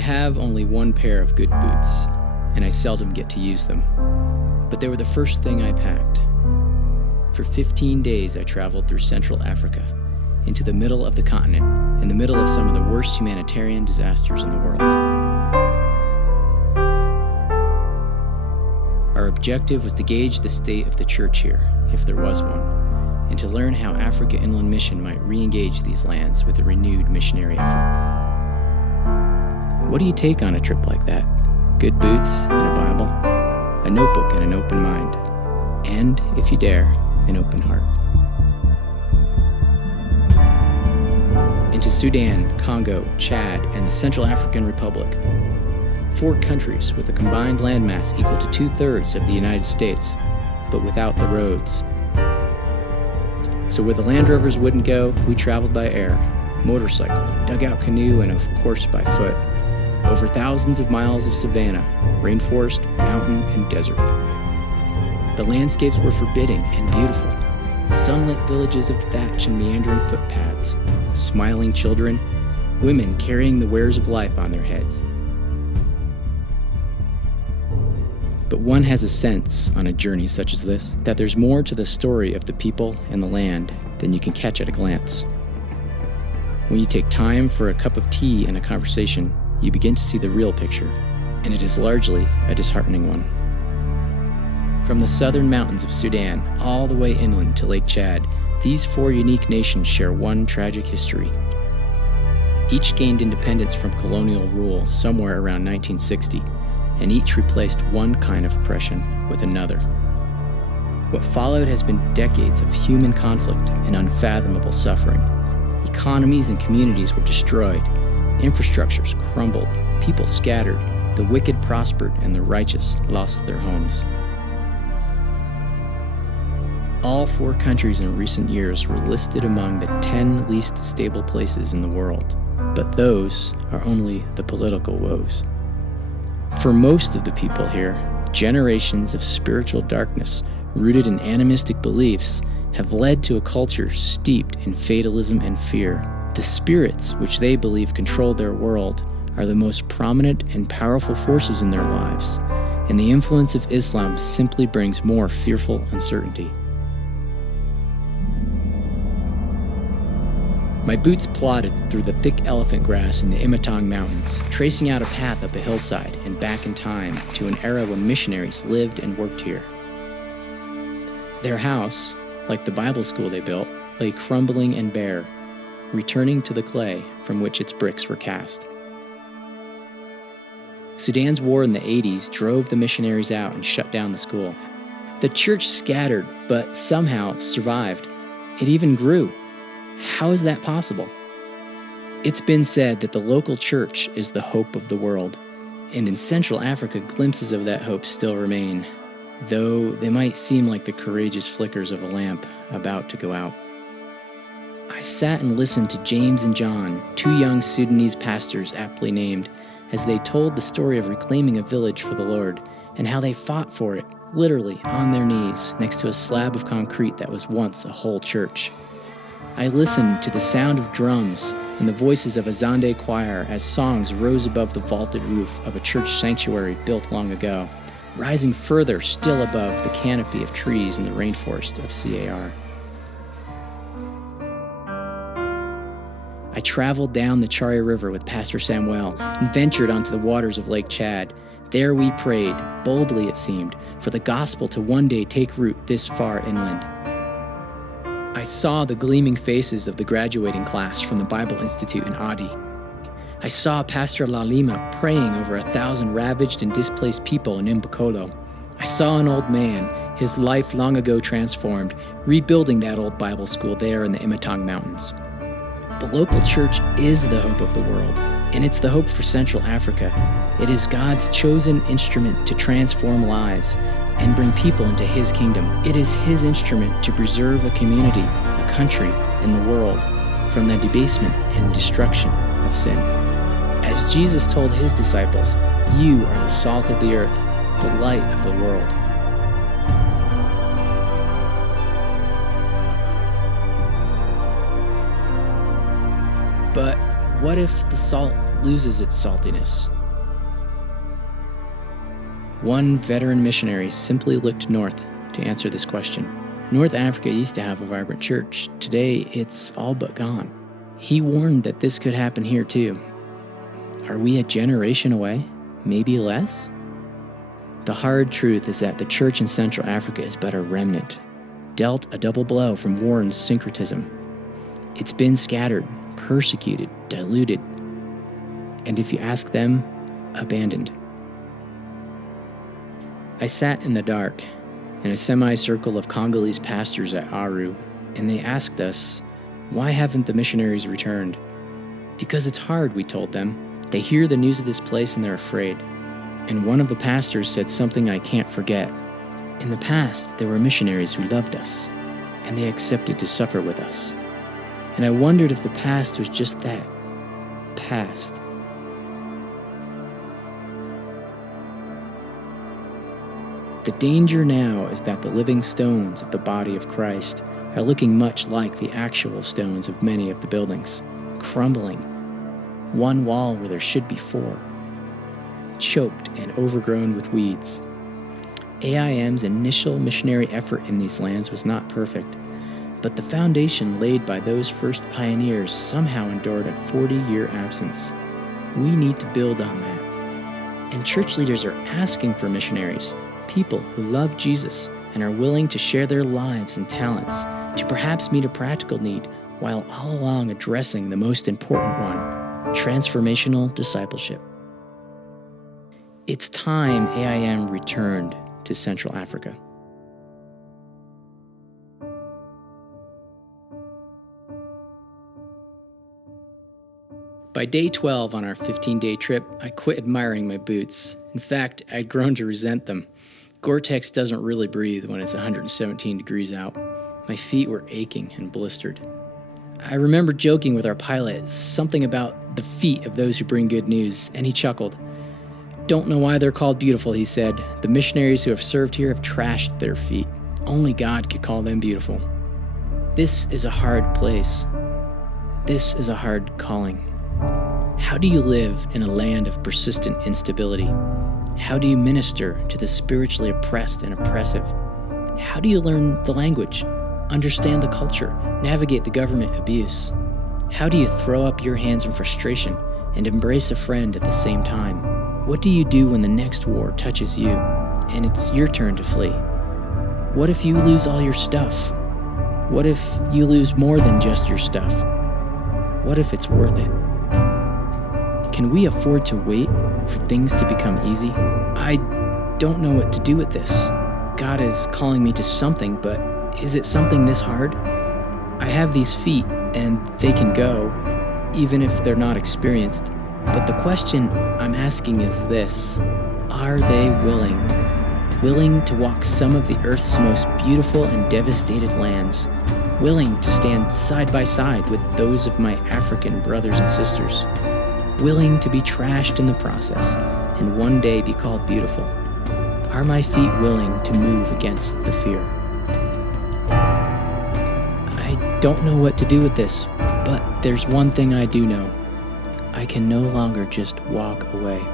have only one pair of good boots, and I seldom get to use them. But they were the first thing I packed. For 15 days I traveled through Central Africa, into the middle of the continent, in the middle of some of the worst humanitarian disasters in the world. Our objective was to gauge the state of the church here, if there was one, and to learn how Africa Inland Mission might re-engage these lands with a renewed missionary effort. What do you take on a trip like that? Good boots and a Bible, a notebook and an open mind, and, if you dare, an open heart. Into Sudan, Congo, Chad, and the Central African Republic. 4 countries with a combined landmass equal to 2/3 of the United States, but without the roads. So where the Land Rovers wouldn't go, we traveled by air, motorcycle, dugout canoe, and of course by foot, over thousands of miles of savanna, rainforest, mountain, and desert. The landscapes were forbidding and beautiful. Sunlit villages of thatch and meandering footpaths, smiling children, women carrying the wares of life on their heads. But one has a sense, on a journey such as this, that there's more to the story of the people and the land than you can catch at a glance. When you take time for a cup of tea and a conversation, you begin to see the real picture, and it is largely a disheartening one. From the southern mountains of Sudan all the way inland to Lake Chad, these 4 unique nations share one tragic history. Each gained independence from colonial rule somewhere around 1960, and each replaced one kind of oppression with another. What followed has been decades of human conflict and unfathomable suffering. Economies and communities were destroyed, infrastructures crumbled, people scattered, the wicked prospered, and the righteous lost their homes. All 4 countries in recent years were listed among the 10 least stable places in the world, but those are only the political woes. For most of the people here, generations of spiritual darkness, rooted in animistic beliefs, have led to a culture steeped in fatalism and fear. The spirits which they believe control their world are the most prominent and powerful forces in their lives, and the influence of Islam simply brings more fearful uncertainty. My boots plodded through the thick elephant grass in the Imatong Mountains, tracing out a path up a hillside and back in time to an era when missionaries lived and worked here. Their house, like the Bible school they built, lay crumbling and bare, returning to the clay from which its bricks were cast. Sudan's war in the 80s drove the missionaries out and shut down the school. The church scattered, but somehow survived. It even grew. How is that possible? It's been said that the local church is the hope of the world, and in Central Africa, glimpses of that hope still remain, though they might seem like the courageous flickers of a lamp about to go out. I sat and listened to James and John, 2 young Sudanese pastors aptly named, as they told the story of reclaiming a village for the Lord, and how they fought for it, literally on their knees, next to a slab of concrete that was once a whole church. I listened to the sound of drums and the voices of a Zande choir as songs rose above the vaulted roof of a church sanctuary built long ago, rising further still above the canopy of trees in the rainforest of CAR. I traveled down the Chari River with Pastor Samuel and ventured onto the waters of Lake Chad. There we prayed, boldly it seemed, for the gospel to one day take root this far inland. I saw the gleaming faces of the graduating class from the Bible Institute in Adi. I saw Pastor Lalima praying over 1,000 ravaged and displaced people in Mbokolo. I saw an old man, his life long ago transformed, rebuilding that old Bible school there in the Imatong Mountains. The local church is the hope of the world, and it's the hope for Central Africa. It is God's chosen instrument to transform lives and bring people into His kingdom. It is His instrument to preserve a community, a country, and the world from the debasement and destruction of sin. As Jesus told His disciples, "You are the salt of the earth, the light of the world." But what if the salt loses its saltiness. One veteran missionary simply looked north to answer this question. North Africa used to have a vibrant church. Today, it's all but gone. He warned that this could happen here too. Are we a generation away? Maybe less? The hard truth is that the church in Central Africa is but a remnant, dealt a double blow from war and syncretism. It's been scattered, persecuted, diluted, and if you ask them, abandoned. I sat in the dark in a semicircle of Congolese pastors at Aru, and they asked us, why haven't the missionaries returned? Because it's hard, we told them. They hear the news of this place and they're afraid. And one of the pastors said something I can't forget. In the past, there were missionaries who loved us, and they accepted to suffer with us. And I wondered if the past was just that, past. The danger now is that the living stones of the body of Christ are looking much like the actual stones of many of the buildings, crumbling, one wall where there should be four, choked and overgrown with weeds. AIM's initial missionary effort in these lands was not perfect, but the foundation laid by those first pioneers somehow endured a 40-year absence. We need to build on that. And church leaders are asking for missionaries, people who love Jesus and are willing to share their lives and talents to perhaps meet a practical need while all along addressing the most important one, transformational discipleship. It's time AIM returned to Central Africa. By day 12 on our 15-day trip, I quit admiring my boots. In fact, I'd grown to resent them. Gore-Tex doesn't really breathe when it's 117 degrees out. My feet were aching and blistered. I remember joking with our pilot, something about the feet of those who bring good news, and he chuckled. Don't know why they're called beautiful, he said. The missionaries who have served here have trashed their feet. Only God could call them beautiful. This is a hard place. This is a hard calling. How do you live in a land of persistent instability? How do you minister to the spiritually oppressed and oppressive? How do you learn the language, understand the culture, navigate the government abuse? How do you throw up your hands in frustration and embrace a friend at the same time? What do you do when the next war touches you and it's your turn to flee? What if you lose all your stuff? What if you lose more than just your stuff? What if it's worth it? Can we afford to wait for things to become easy? I don't know what to do with this. God is calling me to something, but is it something this hard? I have these feet, and they can go, even if they're not experienced. But the question I'm asking is this: are they willing? Willing to walk some of the earth's most beautiful and devastated lands? Willing to stand side by side with those of my African brothers and sisters? Willing to be trashed in the process and one day be called beautiful? Are my feet willing to move against the fear? I don't know what to do with this, but there's one thing I do know. I can no longer just walk away.